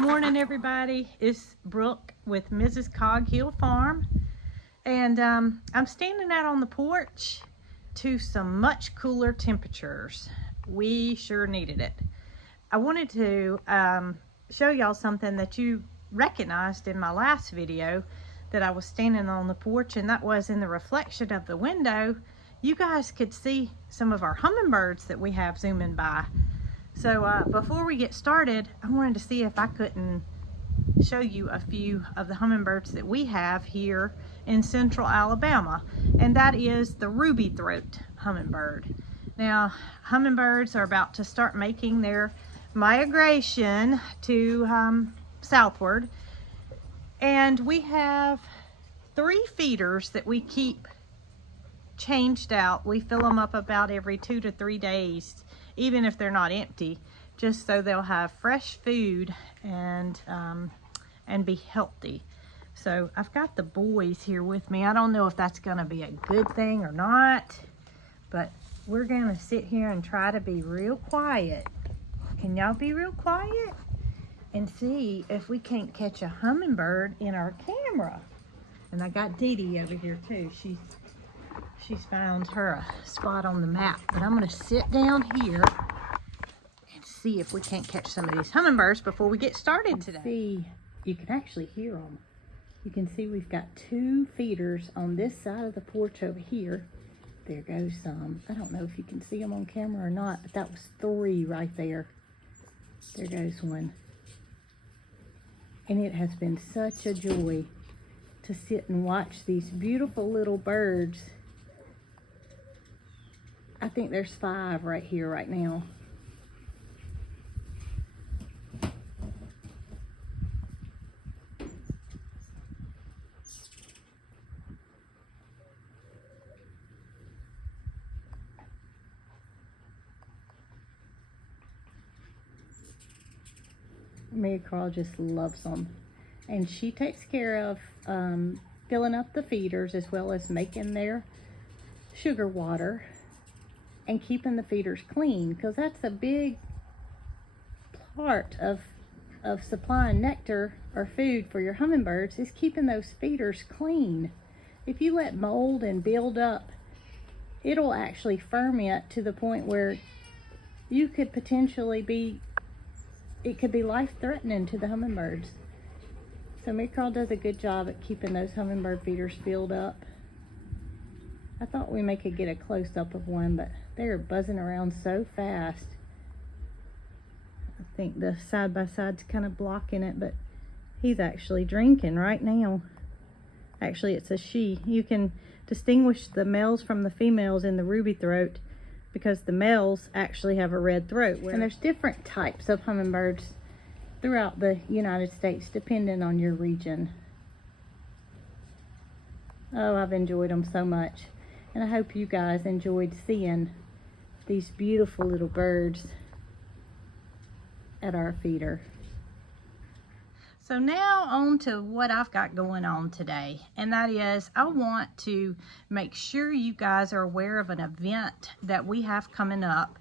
morning, everybody. It's Brooke with Mrs. Cog Hill Farm, and I'm standing out on the porch to some much cooler temperatures. We sure needed it. I wanted to show y'all something that you recognized in my last video, that I was standing on the porch, and that was in the reflection of the window. You guys could see some of our hummingbirds that we have zooming by. So before we get started, I wanted to see if I couldn't show you a few of the hummingbirds that we have here in central Alabama, and that is the ruby throat hummingbird. Now, hummingbirds are about to start making their migration to southward, and we have 3 feeders that we keep changed out. We fill them up about every 2 to 3 days, even if they're not empty, just so they'll have fresh food and be healthy. So I've got the boys here with me. I don't know if that's gonna be a good thing or not, but we're gonna sit here and try to be real quiet. Can y'all be real quiet? And see if we can't catch a hummingbird in our camera. And I got Dee Dee over here too. She's found her a spot on the map, but I'm gonna sit down here and see if we can't catch some of these hummingbirds before we get started today. See, you can actually hear them. You can see we've got 2 feeders on this side of the porch over here. There goes some. I don't know if you can see them on camera or not, but that was 3 right there. There goes one. And it has been such a joy to sit and watch these beautiful little birds. I think there's 5 right here right now. Marycarl just loves them, and she takes care of filling up the feeders as well as making their sugar water and keeping the feeders clean, because that's a big part of supplying nectar or food for your hummingbirds, is keeping those feeders clean. If you let mold and build up, it'll actually ferment to the point where you could potentially it could be life-threatening to the hummingbirds. So Marycarl does a good job at keeping those hummingbird feeders filled up. I thought we could get a close-up of one, but they're buzzing around so fast. I think the side-by-side's kind of blocking it, but he's actually drinking right now. Actually, it's a she. You can distinguish the males from the females in the ruby throat, because the males actually have a red throat. And there's different types of hummingbirds throughout the United States, depending on your region. Oh, I've enjoyed them so much. And I hope you guys enjoyed seeing these beautiful little birds at our feeder. So now on to what I've got going on today, and that is I want to make sure you guys are aware of an event that we have coming up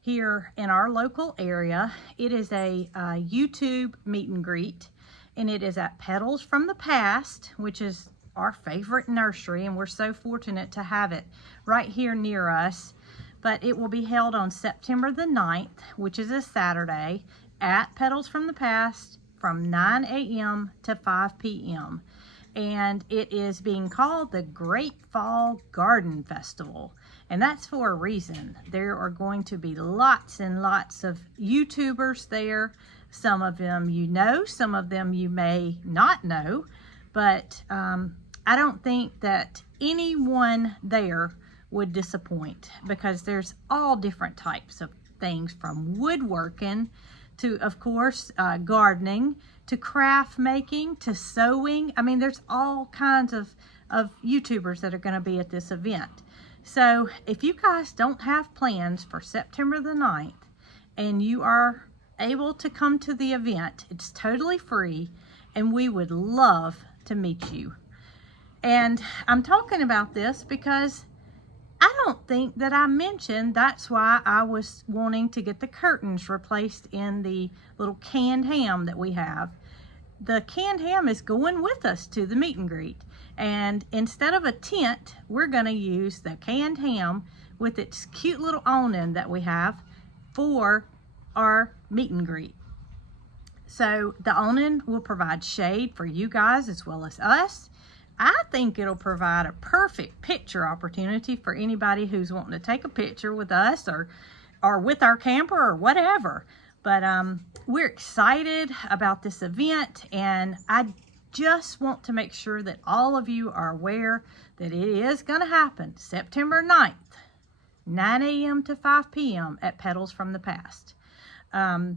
here in our local area. It is a YouTube meet and greet, and it is at Petals from the Past, which is our favorite nursery, and we're so fortunate to have it right here near us. But it will be held on September the 9th, which is a Saturday, at Petals from the Past, from 9 a.m. to 5 p.m. And it is being called the Great Fall Garden Festival. And that's for a reason. There are going to be lots and lots of YouTubers there. Some of them you know, some of them you may not know. But I don't think that anyone there would disappoint, because there's all different types of things, from woodworking to, of course, gardening, to craft making, to sewing. I mean, there's all kinds of YouTubers that are going to be at this event. So if you guys don't have plans for September the 9th and you are able to come to the event, it's totally free, and we would love to meet you. And I'm talking about this because I don't think that I mentioned that's why I was wanting to get the curtains replaced in the little canned ham that we have. The canned ham is going with us to the meet and greet. And instead of a tent, we're gonna use the canned ham with its cute little awning that we have for our meet and greet. So the awning will provide shade for you guys as well as us. I think it'll provide a perfect picture opportunity for anybody who's wanting to take a picture with us or with our camper or whatever. But we're excited about this event, and I just want to make sure that all of you are aware that it is going to happen September 9th, 9 a.m. to 5 p.m. at Petals from the Past. I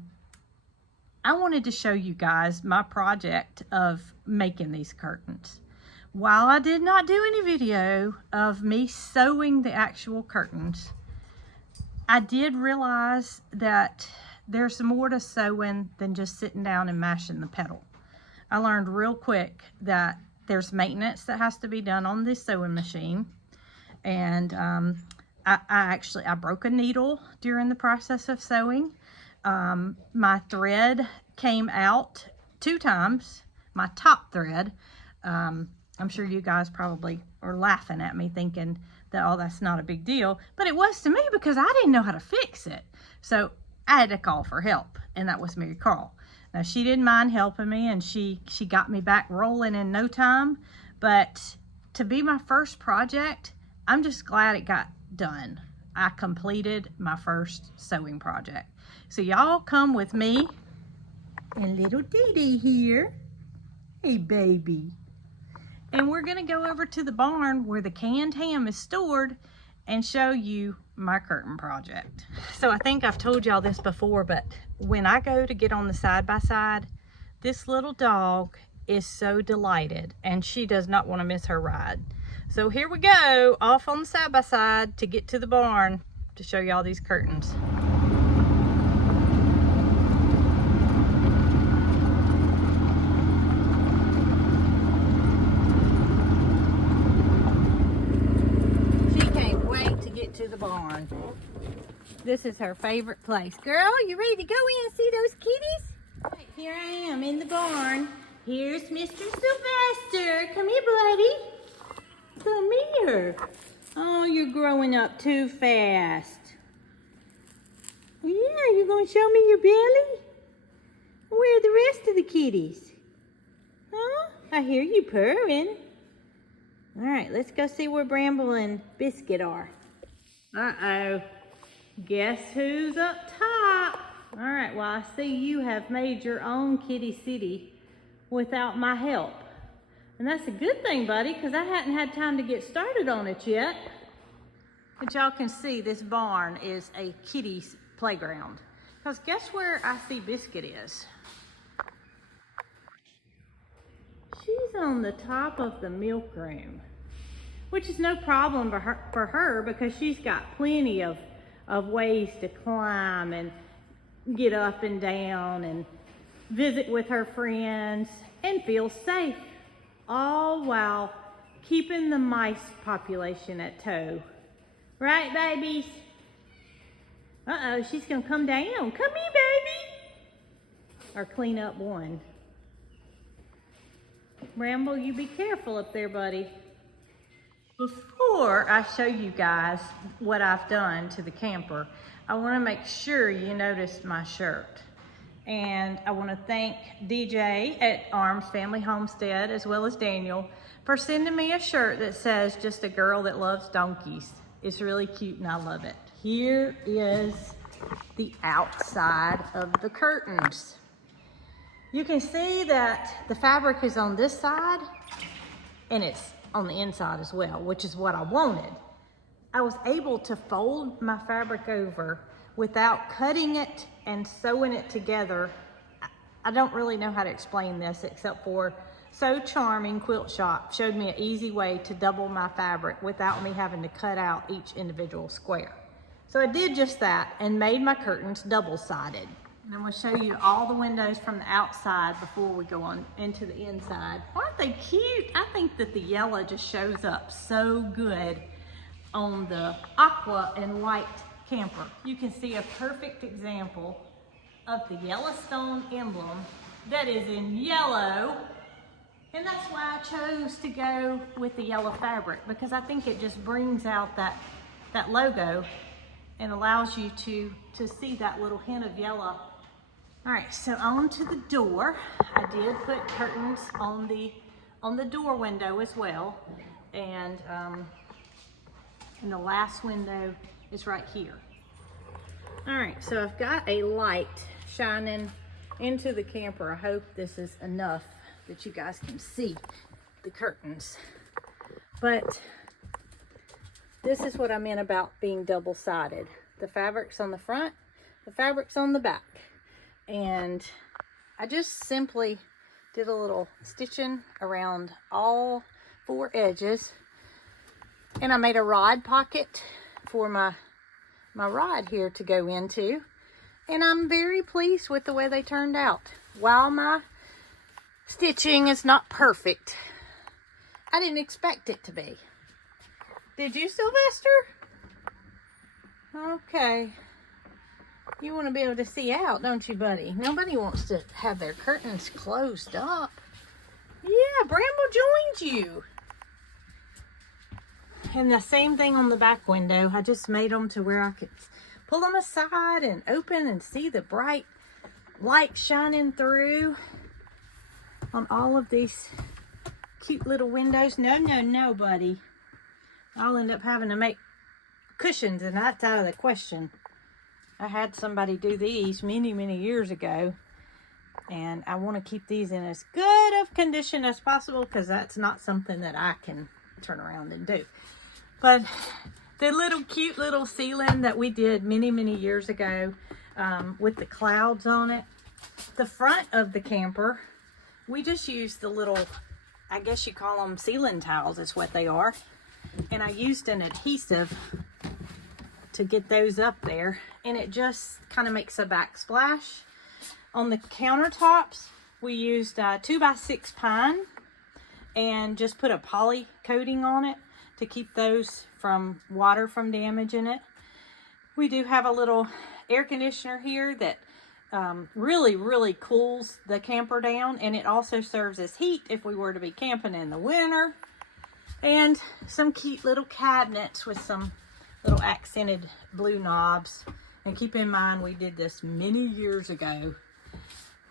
wanted to show you guys my project of making these curtains. While I did not do any video of me sewing the actual curtains, I did realize that there's more to sewing than just sitting down and mashing the petal. I learned real quick that there's maintenance that has to be done on this sewing machine. And I broke a needle during the process of sewing. My thread came out 2 times, my top thread. I'm sure you guys probably are laughing at me thinking that, oh, that's not a big deal. But it was to me because I didn't know how to fix it. So I had to call for help, and that was Marycarl. Now, she didn't mind helping me, and she got me back rolling in no time. But to be my first project, I'm just glad it got done. I completed my first sewing project. So y'all come with me. And little Dee Dee here. Hey, baby. And we're going to go over to the barn where the canned ham is stored and show you my curtain project. So I think I've told y'all this before, but when I go to get on the side-by-side, this little dog is so delighted, and she does not want to miss her ride. So here we go, off on the side-by-side to get to the barn to show y'all these curtains. To the barn. This is her favorite place. Girl, you ready to go in and see those kitties? Right, here I am in the barn. Here's Mr. Sylvester. Come here, buddy. Come here. Oh, you're growing up too fast. Yeah, you gonna show me your belly? Where are the rest of the kitties? Huh? I hear you purring. All right, let's go see where Bramble and Biscuit are. Uh-oh. Guess who's up top? All right, well, I see you have made your own kitty city without my help. And that's a good thing, buddy, because I hadn't had time to get started on it yet. But y'all can see this barn is a kiddie's playground. Because guess where I see Biscuit is? She's on the top of the milk room, which is no problem for her because she's got plenty of ways to climb and get up and down and visit with her friends and feel safe, all while keeping the mice population at tow. Right, babies? Uh-oh, she's gonna come down. Come here, baby. Or clean up one. Bramble, you be careful up there, buddy. Before I show you guys what I've done to the camper, I want to make sure you noticed my shirt. And I want to thank DJ at Arms Family Homestead, as well as Daniel, for sending me a shirt that says, "Just a girl that loves donkeys." It's really cute and I love it. Here is the outside of the curtains. You can see that the fabric is on this side and it's on the inside as well, which is what I wanted. I was able to fold my fabric over without cutting it and sewing it together. I don't really know how to explain this except for So Charming Quilt Shop showed me an easy way to double my fabric without me having to cut out each individual square. So I did just that and made my curtains double-sided. And I'm going to show you all the windows from the outside before we go on into the inside. Aren't they cute? I think that the yellow just shows up so good on the aqua and white camper. You can see a perfect example of the Yellowstone emblem that is in yellow. And that's why I chose to go with the yellow fabric, because I think it just brings out that logo and allows you to see that little hint of yellow. All right, so on to the door. I did put curtains on the door window as well. And the last window is right here. All right, so I've got a light shining into the camper. I hope this is enough that you guys can see the curtains. But this is what I meant about being double-sided. The fabric's on the front, the fabric's on the back. And I just simply did a little stitching around all 4 edges. And I made a rod pocket for my rod here to go into. And I'm very pleased with the way they turned out. While my stitching is not perfect, I didn't expect it to be. Did you, Sylvester? Okay. You want to be able to see out, don't you, buddy? Nobody wants to have their curtains closed up. Yeah, Bramble joined you. And the same thing on the back window. I just made them to where I could pull them aside and open and see the bright light shining through on all of these cute little windows. No, buddy. I'll end up having to make cushions, and that's out of the question. I had somebody do these many years ago, and I want to keep these in as good of condition as possible, because that's not something that I can turn around and do. But the little cute little ceiling that we did many years ago with the clouds on it, the front of the camper, we just used the little, I guess you call them ceiling tiles, is what they are. And I used an adhesive to get those up there, and it just kind of makes a backsplash. On the countertops, we used 2x6 pine and just put a poly coating on it to keep those from water from damaging it. We do have a little air conditioner here that really cools the camper down, and it also serves as heat if we were to be camping in the winter. And some cute little cabinets with some little accented blue knobs. And keep in mind, we did this many years ago.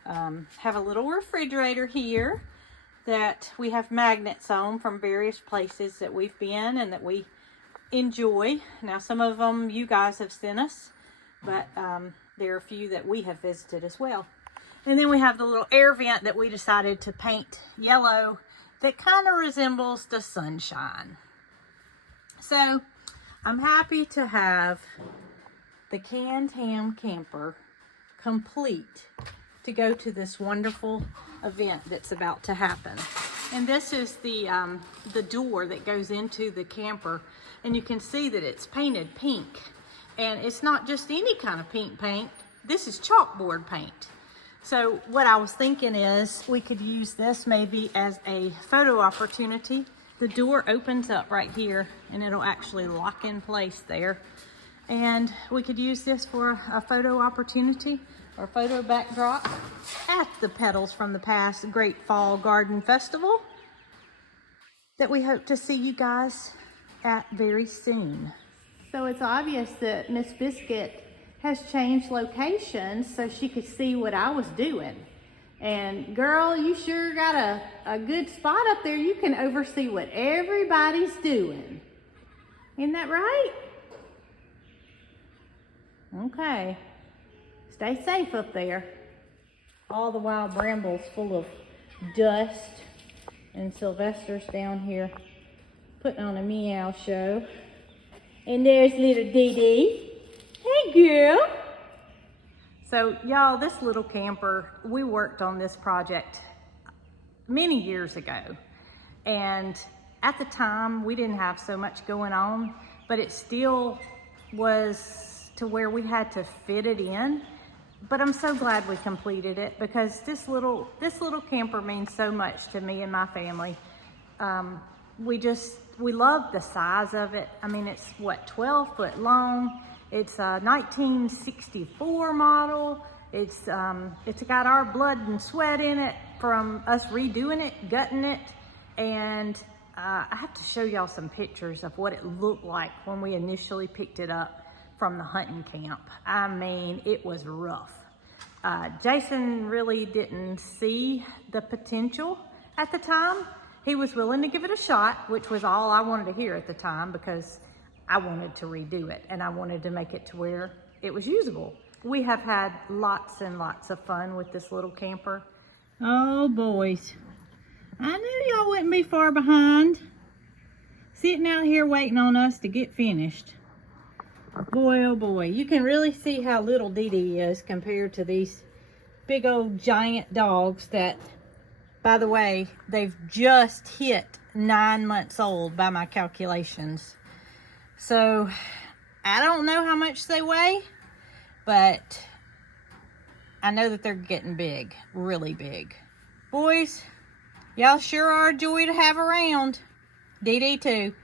Have a little refrigerator here that we have magnets on from various places that we've been and that we enjoy. Now, some of them you guys have sent us, but there are a few that we have visited as well. And then we have the little air vent that we decided to paint yellow that kind of resembles the sunshine. So I'm happy to have the canned ham camper complete to go to this wonderful event that's about to happen. And this is the door that goes into the camper, and you can see that it's painted pink. And it's not just any kind of pink paint. This is chalkboard paint. So what I was thinking is we could use this maybe as a photo opportunity. The door opens up right here, and it'll actually lock in place there. And we could use this for a photo opportunity or photo backdrop at the Petals from the Past Great Fall Garden Festival that we hope to see you guys at very soon. So it's obvious that Miss Biscuit has changed locations so she could see what I was doing. And girl, you sure got a good spot up there. You can oversee what everybody's doing. Isn't that right? Okay. Stay safe up there. All the while, Bramble's full of dust, and Sylvester's down here putting on a meow show. And there's little Dee Dee. Hey, girl. So, y'all, this little camper, we worked on this project many years ago. And at the time, we didn't have so much going on, but it still was to where we had to fit it in. But I'm so glad we completed it, because this little camper means so much to me and my family. we love the size of it. I mean, it's what, 12 foot long. It's a 1964 model. It's got our blood and sweat in it from us redoing it, gutting it. And I have to show y'all some pictures of what it looked like when we initially picked it up from the hunting camp. I mean, it was rough. Jason really didn't see the potential at the time. He was willing to give it a shot, which was all I wanted to hear at the time, because I wanted to redo it and I wanted to make it to where it was usable. We have had lots and lots of fun with this little camper. Oh, boys. I knew y'all wouldn't be far behind, sitting out here waiting on us to get finished. Boy, oh boy, you can really see how little Dee Dee is compared to these big old giant dogs that, by the way, they've just hit 9 months old by my calculations. So I don't know how much they weigh, but I know that they're getting big, really big. Boys, y'all sure are a joy to have around. Dee Dee too.